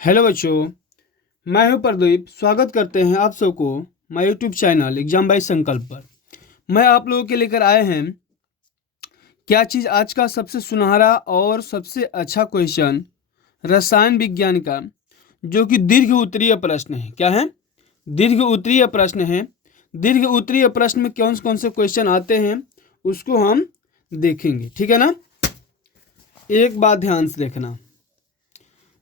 Hello बच्चों, मैं हूं प्रदीप। स्वागत करते हैं आप सबको my YouTube channel exam by Sankalp पर। मैं आप लोगों के लेकर आए हैं क्या चीज़ आज का सबसे सुनहरा और सबसे अच्छा क्वेश्चन रसायन विज्ञान का, जो कि दीर्घ उत्तरीय प्रश्न है। क्या है? दीर्घ उत्तरीय प्रश्न है। दीर्घ उत्तरीय प्रश्न में कौन कौन से क्वेश्चन आते हैं उसको हम देखेंगे, ठीक है ना। एक बात ध्यान से देखना,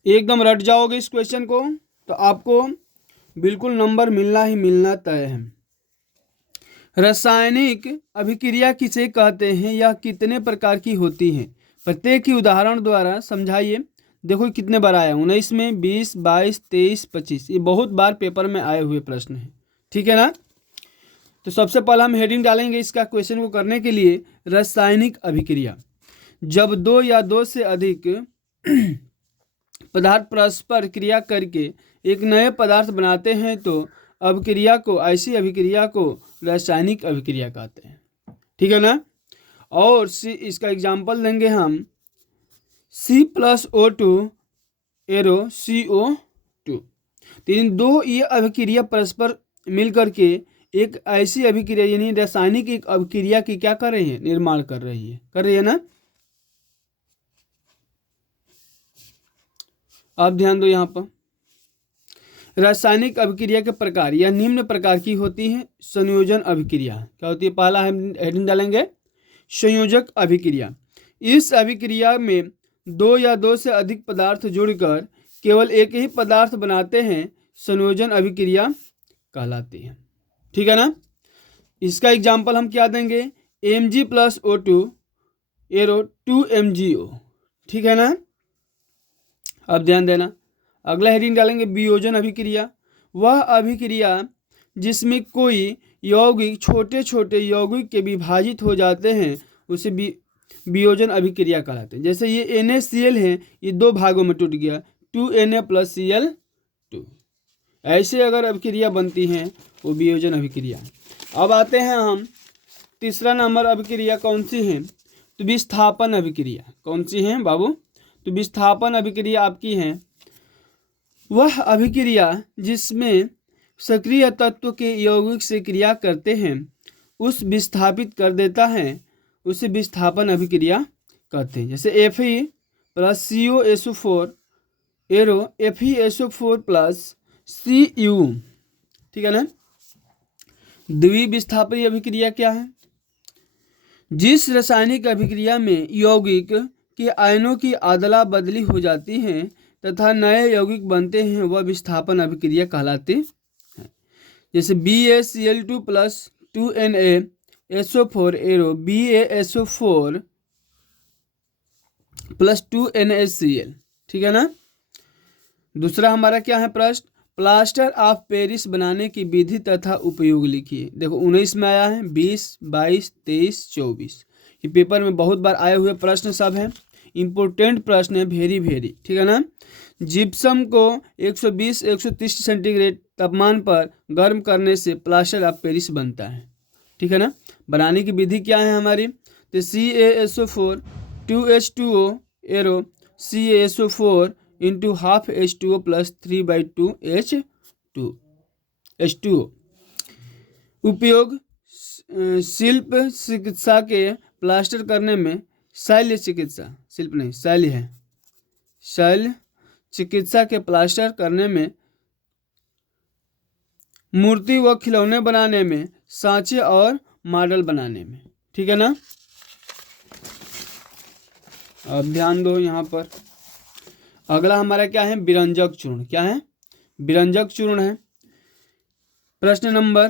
एकदम रट जाओगे इस क्वेश्चन को तो आपको बिल्कुल नंबर मिलना ही मिलना तय है। रासायनिक अभिक्रिया किसे कहते हैं, यह कितने प्रकार की होती है, प्रत्येक ही उदाहरण द्वारा समझाइए। देखो कितने बार आया, 19 में, 20, 22, 23, 25, ये बहुत बार पेपर में आए हुए प्रश्न हैं, ठीक है ना। तो सबसे पहले हम हेडिंग डालेंगे इसका क्वेश्चन को करने के लिए, रासायनिक अभिक्रिया। जब दो या दो से अधिक पदार्थ परस्पर क्रिया करके एक नए पदार्थ बनाते हैं तो अभिक्रिया को, ऐसी अभिक्रिया को रासायनिक अभिक्रिया कहते हैं, ठीक है ना। और इसका एग्जाम्पल देंगे हम, C+O2 एरो CO2। तो इन दो ये अभिक्रिया परस्पर मिल करके एक ऐसी अभिक्रिया यानी रासायनिक एक अभिक्रिया की क्या कर रही है, निर्माण कर रही है ना। आप ध्यान दो यहाँ पर, रासायनिक अभिक्रिया के प्रकार यह निम्न प्रकार की होती है। संयोजन अभिक्रिया क्या होती है, पहला हेडिंग डालेंगे संयोजक अभिक्रिया। इस अभिक्रिया में दो या दो से अधिक पदार्थ जुड़कर केवल एक ही पदार्थ बनाते हैं, संयोजन अभिक्रिया कहलाती है, ठीक है ना। इसका एग्जाम्पल हम क्या देंगे, Mg+O2 एरो 2MgO, ठीक है ना। अब ध्यान देना, अगला हेडिंग डालेंगे वियोजन अभिक्रिया। वह अभिक्रिया जिसमें कोई यौगिक छोटे छोटे यौगिक के विभाजित हो जाते हैं उसे वियोजन अभिक्रिया कहलाते हैं। जैसे ये NaCl है, ये दो भागों में टूट गया, 2Na+Cl2। ऐसे अगर अभिक्रिया बनती हैं वो वियोजन अभिक्रिया। अब आते हैं हम तीसरा नंबर अभिक्रिया कौन सी है, तो विस्थापन अभिक्रिया। कौन सी है बाबू, तो विस्थापन अभिक्रिया आपकी है वह अभिक्रिया जिसमें सक्रिय तत्व के यौगिक से क्रिया करते हैं उस विस्थापित कर देता है, उसे विस्थापन अभिक्रिया कहते हैं। जैसे Fe+COSO4 एरो FeSO4+Cu, ठीक है ना। द्विविस्थापी अभिक्रिया क्या है, जिस रासायनिक अभिक्रिया में यौगिक के आयनों की अदला बदली हो जाती है तथा नए यौगिक बनते हैं वह विस्थापन अभिक्रिया कहलाती है। जैसे BaCl2+2NaSO4 एरो BaSO4+2NaCl, ठीक है ना। दूसरा हमारा क्या है प्रश्न, प्लास्टर ऑफ पेरिस बनाने की विधि तथा उपयोग लिखिए। देखो 19 में आया है, 20, 22, 23, 24, ये पेपर में बहुत बार आए हुए प्रश्न सब हैं, इंपोर्टेंट प्रश्न है, वेरी, ठीक है ना। जिप्सम को 120-130 सेंटीग्रेड तापमान पर गर्म करने से प्लास्टर ऑफ पेरिस बनता है, ठीक है ना। बनाने की विधि क्या है हमारी, तो CaSO4 2H2O arrow CaSO4 into half H2O plus 3/2 H2O। उपयोग शिल्प चिकित्सा के प्लास्टर करने में, शल्य चिकित्सा, शिल्प नहीं शल्य है, शल्य चिकित्सा के प्लास्टर करने में, मूर्ति व खिलौने बनाने में, सांचे और मॉडल बनाने में, ठीक है ना। अब ध्यान दो यहाँ पर, अगला हमारा क्या है, विरंजक चूर्ण। क्या है, विरंजक चूर्ण है। प्रश्न नंबर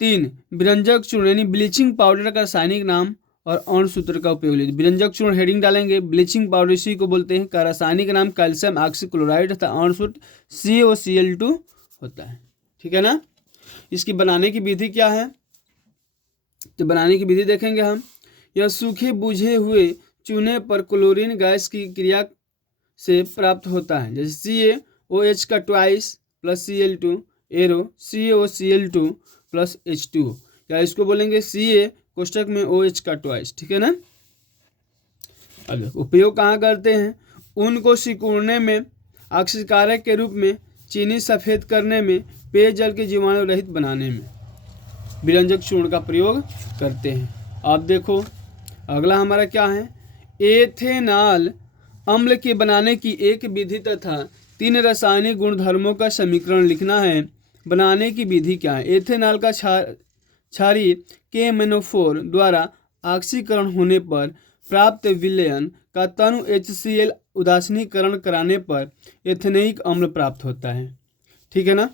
3, विरंजक चूर्ण यानी ब्लीचिंग पाउडर का रासायनिक नाम और अणुसूत्र का उपयोग लीजिए। विरंजक चूर्ण हेडिंग डालेंगे, ब्लीचिंग पाउडर इसी को बोलते हैं, का रासायनिक नाम कैल्शियम ऑक्सीक्लोराइड तथा अणुसूत्र CaCl2 होता है, ठीक है ना। इसकी बनाने की विधि क्या है, तो बनाने की विधि देखेंगे हम, यह सूखे बुझे हुए चूने पर क्लोरीन गैस की क्रिया से प्राप्त होता है। जैसे CaOH का twice plus Cl2 arrow CaOCl2 plus H2O, या इसको बोलेंगे Ca कोष्टक में OH का ट्वाइस, ठीक है ना। अब उपयोग कहाँ करते हैं, ऊन को सिकुड़ने में ऑक्सीकारक के रूप में, चीनी सफ़ेद करने में, पेयजल के जीवाणु रहित बनाने में विरंजक चूर्ण का प्रयोग करते हैं। अब देखो अगला हमारा क्या है, एथेनॉल अम्ल के बनाने की एक विधि तथा 3 रासायनिक गुणधर्मों का समीकरण लिखना है। बनाने की विधि क्या है? एथेनॉल का क्षारीय KMnO4 द्वारा ऑक्सीकरण होने पर प्राप्त विलयन का तनु HCl उदासीनीकरण कराने पर एथेनोइक अम्ल प्राप्त होता है। ठीक है ना।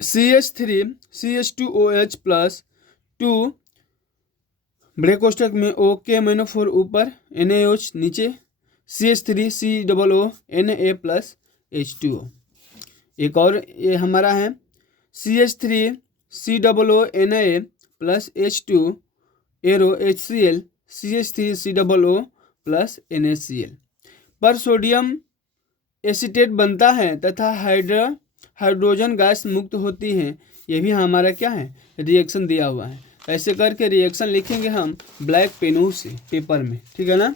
CH3 CH2OH प्लस 2 बड़े कोष्ठक में OKMnO4 ऊपर, NaOH नीचे, CH3 COO Na plus H2O। एक और ये हमारा है CH3 COO Na plus H2 arrow HCl CH3 COO plus NaCl पर सोडियम एसीटेट बनता है तथा हाइड्रोजन गैस मुक्त होती है। ये भी हमारा क्या है, रिएक्शन दिया हुआ है। ऐसे करके रिएक्शन लिखेंगे हम ब्लैक पेनों से पेपर में। ठीक है ना।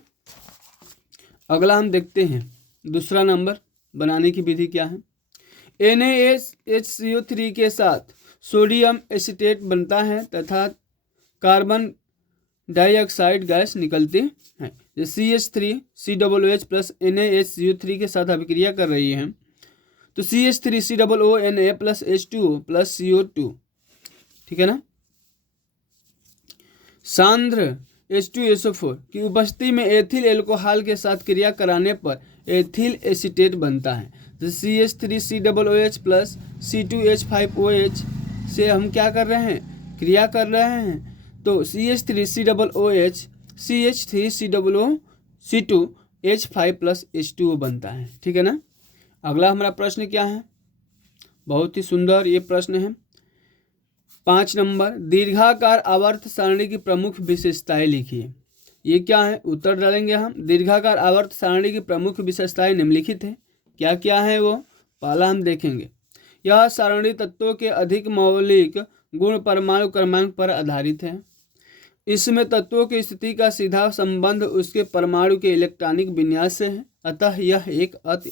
अगला हम देखते हैं दूसरा नंबर, बनाने की विधि क्या है। NaHCO3 के साथ सोडियम एसीटेट बनता है तथा कार्बन डाइऑक्साइड गैस निकलती है। CH3 COOH प्लस NaHCO3 के साथ अभिक्रिया कर रही है तो CH3 COO Na plus H2O plus CO2। ठीक है ना। सांद्र H2SO4 की उपस्थिति में एथिल एल्कोहल के साथ क्रिया कराने पर एथिल एसीटेट बनता है। तो CH3 COOH प्लस C2H5OH से हम क्या कर रहे हैं, क्रिया कर रहे हैं। तो CH3 COOH CH3 COO C2H5 plus H2O बनता है। ठीक है ना। अगला हमारा प्रश्न क्या है, बहुत ही सुंदर ये प्रश्न है। 5 नंबर, दीर्घाकार आवर्त सारणी की प्रमुख विशेषताएं लिखिए। ये क्या है, उत्तर डालेंगे हम। दीर्घाकार आवर्त सारणी की प्रमुख विशेषताएं निम्नलिखित है। क्या क्या है वो, पहला हम देखेंगे। यह सारणी तत्वों के अधिक मौलिक गुण परमाणु क्रमांक पर आधारित है। इसमें तत्वों की स्थिति का सीधा संबंध उसके परमाणु के इलेक्ट्रॉनिक विन्यास से है, अतः यह एक अति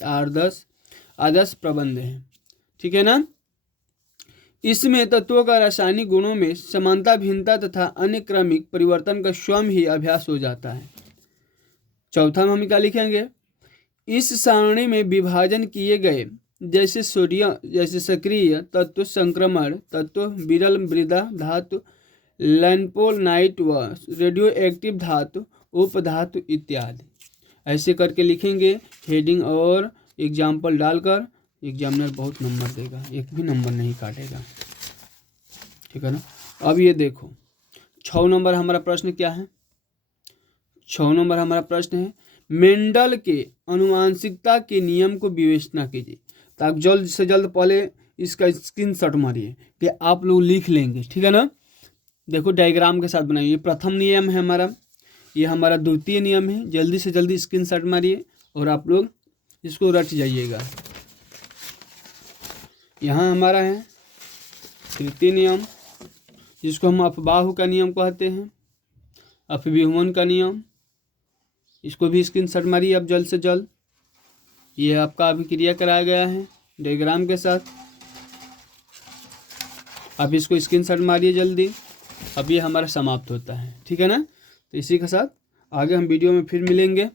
आदर्श प्रबंध है। ठीक है ना। इसमें तत्वों का रासायनिक गुणों में समानता, भिन्नता तथा अन्य क्रमिक परिवर्तन का स्वयं ही अभ्यास हो जाता है। चौथा में हम क्या लिखेंगे, इस सारणी में विभाजन किए गए जैसे सोडियम जैसे सक्रिय तत्व, संक्रमण तत्व, विरल मृदा धातु, लैंपोनाइट व रेडियो एक्टिव धातु, उपधातु इत्यादि। ऐसे करके लिखेंगे हेडिंग और एग्जाम्पल डालकर। एग्जामिनर बहुत नंबर देगा, एक भी नंबर नहीं काटेगा। ठीक है ना। अब ये देखो 6 नंबर हमारा प्रश्न क्या है। 6 नंबर हमारा प्रश्न है, मेंडल के अनुवांशिकता के नियम को विवेचना कीजिए। तो आप जल्द से जल्द पहले इसका स्क्रीनशॉट मारिए कि आप लोग लिख लेंगे। ठीक है ना। देखो डायग्राम के साथ बनाइए। ये प्रथम नियम है हमारा, ये हमारा द्वितीय नियम है। जल्दी से जल्दी स्क्रीनशॉट मारिए और आप लोग इसको रट जाइएगा। यहाँ हमारा है तृतीय नियम, जिसको हम अफबाहु का नियम कहते हैं, अफविहुमन का नियम। इसको भी स्क्रीनशॉट मारिए अब जल्द से जल्द। ये आपका अभिक्रिया कराया गया है डायग्राम के साथ। आप इसको स्क्रीनशॉट मारिए जल्दी। अब ये हमारा समाप्त होता है। ठीक है ना। तो इसी के साथ आगे हम वीडियो में फिर मिलेंगे।